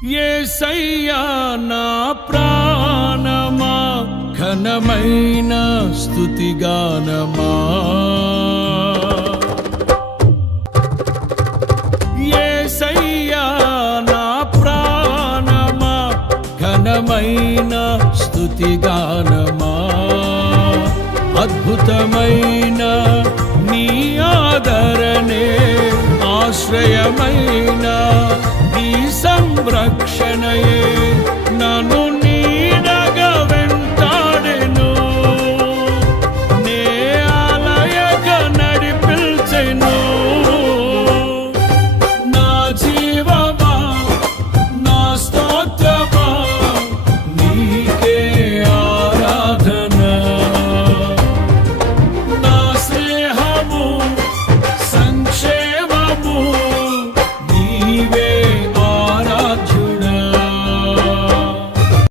యేసయ్యా నా ప్రాణమా ఘనమైన స్తుతిగానమా యేసయ్యా నా ప్రాణమా ఘనమైన స్తుతిగానమా అద్భుతమైన నీ ఆదరణే ఆశ్రయమైన